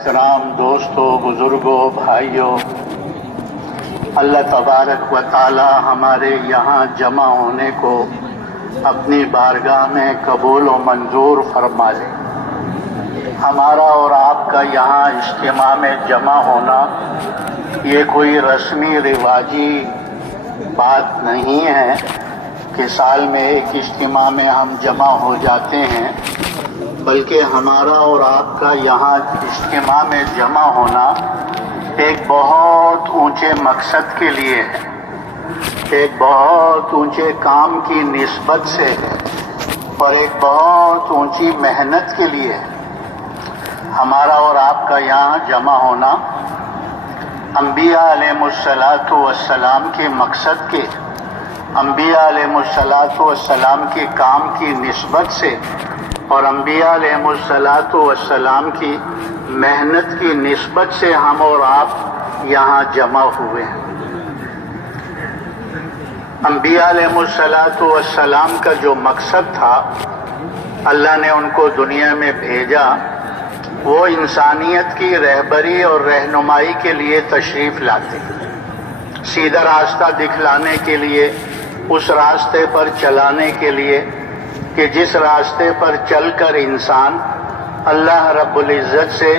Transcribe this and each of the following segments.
احترام دوستوں، بزرگوں، بھائیوں، اللہ تبارک و تعالی ہمارے یہاں جمع ہونے کو اپنی بارگاہ میں قبول و منظور فرما لے۔ ہمارا اور آپ کا یہاں اجتماع میں جمع ہونا یہ کوئی رسمی رواجی بات نہیں ہے کہ سال میں ایک اجتماع میں ہم جمع ہو جاتے ہیں، بلکہ ہمارا اور آپ کا یہاں اجتماع میں جمع ہونا ایک بہت اونچے مقصد کے لیے ہے، ایک بہت اونچے کام کی نسبت سے ہے اور ایک بہت اونچی محنت کے لیے ہے۔ ہمارا اور آپ کا یہاں جمع ہونا انبیاء علیہ السلام کے مقصد کے، انبیاء علیہ السلام کے کام کی نسبت سے اور انبیاء علیہ السلام کی محنت کی نسبت سے ہم اور آپ یہاں جمع ہوئے ہیں۔ انبیاء علیہ السلام کا جو مقصد تھا، اللہ نے ان کو دنیا میں بھیجا، وہ انسانیت کی رہبری اور رہنمائی کے لیے تشریف لاتے، سیدھا راستہ دکھلانے کے لیے، اس راستے پر چلانے کے لیے کہ جس راستے پر چل کر انسان اللہ رب العزت سے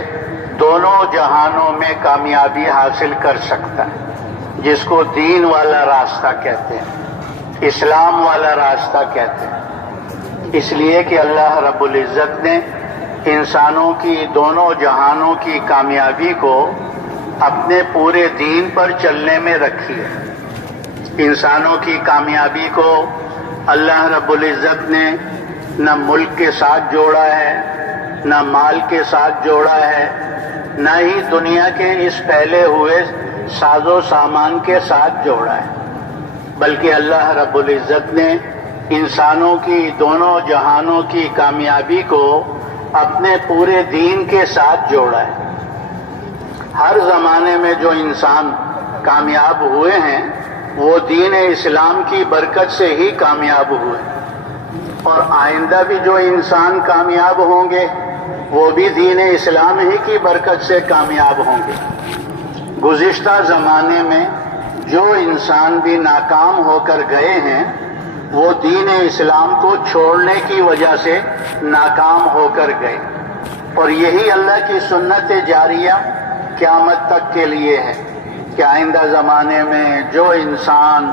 دونوں جہانوں میں کامیابی حاصل کر سکتا ہے، جس کو دین والا راستہ کہتے ہیں، اسلام والا راستہ کہتے ہیں۔ اس لیے کہ اللہ رب العزت نے انسانوں کی دونوں جہانوں کی کامیابی کو اپنے پورے دین پر چلنے میں رکھی ہے۔ انسانوں کی کامیابی کو اللہ رب العزت نے نہ ملک کے ساتھ جوڑا ہے، نہ مال کے ساتھ جوڑا ہے، نہ ہی دنیا کے اس پھیلے ہوئے ساز و سامان کے ساتھ جوڑا ہے، بلکہ اللہ رب العزت نے انسانوں کی دونوں جہانوں کی کامیابی کو اپنے پورے دین کے ساتھ جوڑا ہے۔ ہر زمانے میں جو انسان کامیاب ہوئے ہیں وہ دین اسلام کی برکت سے ہی کامیاب ہوئے، اور آئندہ بھی جو انسان کامیاب ہوں گے وہ بھی دین اسلام ہی کی برکت سے کامیاب ہوں گے۔ گزشتہ زمانے میں جو انسان بھی ناکام ہو کر گئے ہیں وہ دین اسلام کو چھوڑنے کی وجہ سے ناکام ہو کر گئے، اور یہی اللہ کی سنت جاریہ قیامت تک کے لیے ہے کہ آئندہ زمانے میں جو انسان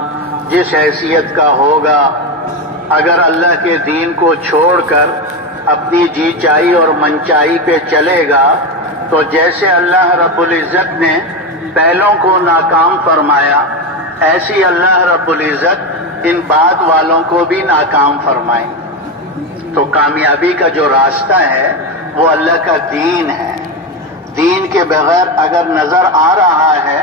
جس حیثیت کا ہوگا، اگر اللہ کے دین کو چھوڑ کر اپنی جی چائی اور منچائی پہ چلے گا تو جیسے اللہ رب العزت نے پہلوں کو ناکام فرمایا، ایسی اللہ رب العزت ان بعد والوں کو بھی ناکام فرمائیں۔ تو کامیابی کا جو راستہ ہے وہ اللہ کا دین ہے۔ دین کے بغیر اگر نظر آ رہا ہے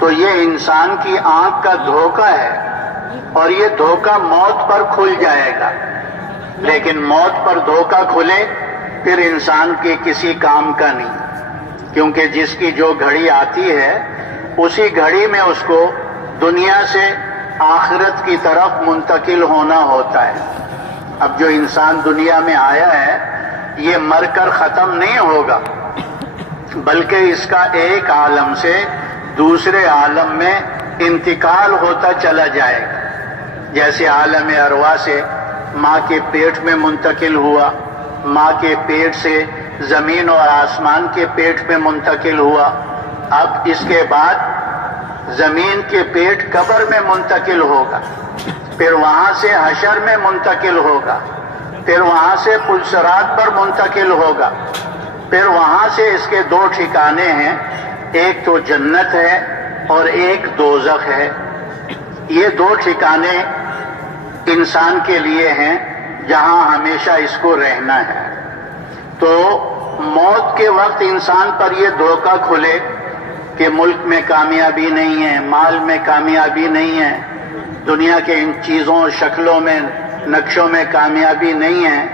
تو یہ انسان کی آنکھ کا دھوکہ ہے، اور یہ دھوکہ موت پر کھل جائے گا۔ لیکن موت پر دھوکہ کھلے پھر انسان کے کسی کام کا نہیں، کیونکہ جس کی جو گھڑی آتی ہے اسی گھڑی میں اس کو دنیا سے آخرت کی طرف منتقل ہونا ہوتا ہے۔ اب جو انسان دنیا میں آیا ہے یہ مر کر ختم نہیں ہوگا، بلکہ اس کا ایک عالم سے دوسرے عالم میں انتقال ہوتا چلا جائے گا۔ جیسے عالم ارواح سے ماں کے پیٹ میں منتقل ہوا، ماں کے پیٹ سے زمین اور آسمان کے پیٹ میں منتقل ہوا، اب اس کے بعد زمین کے پیٹ قبر میں منتقل ہوگا، پھر وہاں سے حشر میں منتقل ہوگا، پھر وہاں سے پلسرات پر منتقل ہوگا، پھر وہاں سے اس کے دو ٹھکانے ہیں، ایک تو جنت ہے اور ایک دوزخ ہے۔ یہ دو ٹھکانے انسان کے لیے ہیں جہاں ہمیشہ اس کو رہنا ہے۔ تو موت کے وقت انسان پر یہ دھوکہ کھلے کہ ملک میں کامیابی نہیں ہے، مال میں کامیابی نہیں ہے، دنیا کے ان چیزوں شکلوں میں نقشوں میں کامیابی نہیں ہے،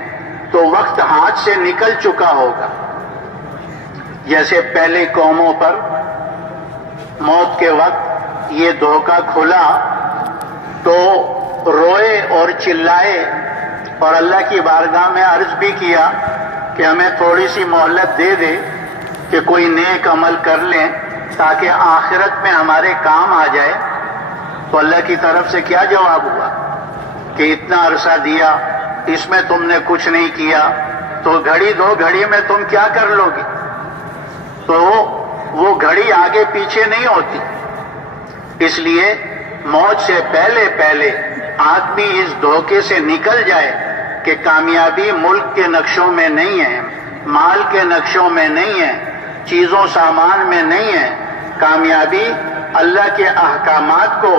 تو وقت ہاتھ سے نکل چکا ہوگا۔ جیسے پہلے قوموں پر موت کے وقت یہ دھوکہ کھلا تو روئے اور چلائے اور اللہ کی بارگاہ میں عرض بھی کیا کہ ہمیں تھوڑی سی مہلت دے دے، کہ کوئی نیک عمل کر لیں تاکہ آخرت میں ہمارے کام آ جائے، تو اللہ کی طرف سے کیا جواب ہوا کہ اتنا عرصہ دیا، اس میں تم نے کچھ نہیں کیا، تو گھڑی دو گھڑی میں تم کیا کر لو گے؟ تو وہ گھڑی آگے پیچھے نہیں ہوتی. اس لیے موت سے پہلے پہلے آدمی اس دھوکے سے نکل جائے کہ کامیابی ملک کے نقشوں میں نہیں ہے، مال کے نقشوں میں نہیں ہے، چیزوں سامان میں نہیں ہے. کامیابی اللہ کے احکامات کو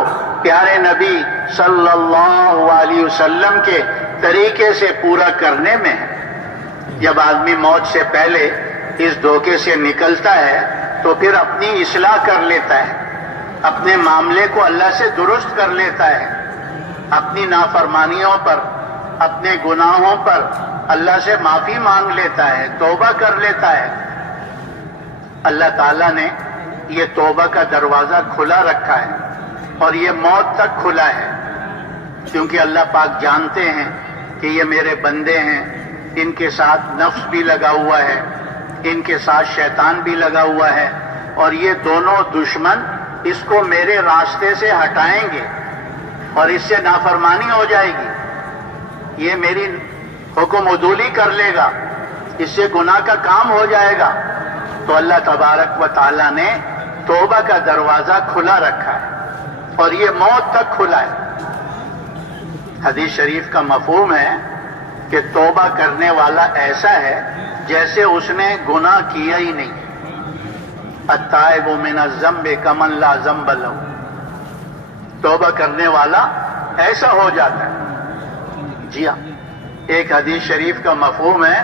پیارے نبی صلی اللہ علیہ وسلم کے طریقے سے پورا کرنے میں ہے. جب آدمی موت سے پہلے اس دھوکے سے نکلتا ہے تو پھر اپنی اصلاح کر لیتا ہے، اپنے معاملے کو اللہ سے درست کر لیتا ہے، اپنی نافرمانیوں پر، اپنے گناہوں پر اللہ سے معافی مانگ لیتا ہے، توبہ کر لیتا ہے. اللہ تعالیٰ نے یہ توبہ کا دروازہ کھلا رکھا ہے اور یہ موت تک کھلا ہے، کیونکہ اللہ پاک جانتے ہیں کہ یہ میرے بندے ہیں، ان کے ساتھ نفس بھی لگا ہوا ہے، ان کے ساتھ شیطان بھی لگا ہوا ہے، اور یہ دونوں دشمن اس کو میرے راستے سے ہٹائیں گے اور اس سے نافرمانی ہو جائے گی، یہ میری حکم عدولی کر لے گا، اس سے گناہ کا کام ہو جائے گا. تو اللہ تبارک و تعالیٰ نے توبہ کا دروازہ کھلا رکھا ہے اور یہ موت تک کھلا ہے. حدیث شریف کا مفہوم ہے کہ توبہ کرنے والا ایسا ہے جیسے اس نے گناہ کیا ہی نہیں. التائب من الذنب کمن لا ذنب له. توبہ کرنے والا ایسا ہو جاتا ہے. جی ہاں، ایک حدیث شریف کا مفہوم ہے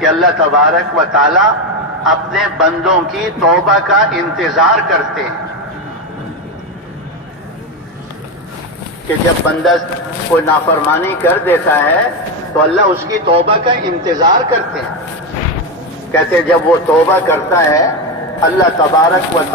کہ اللہ تبارک و تعالی اپنے بندوں کی توبہ کا انتظار کرتے ہیں کہ جب بندہ کوئی نافرمانی کر دیتا ہے تو اللہ اس کی توبہ کا انتظار کرتے ہیں. کہتے جب وہ توبہ کرتا ہے اللہ تبارک و تعالی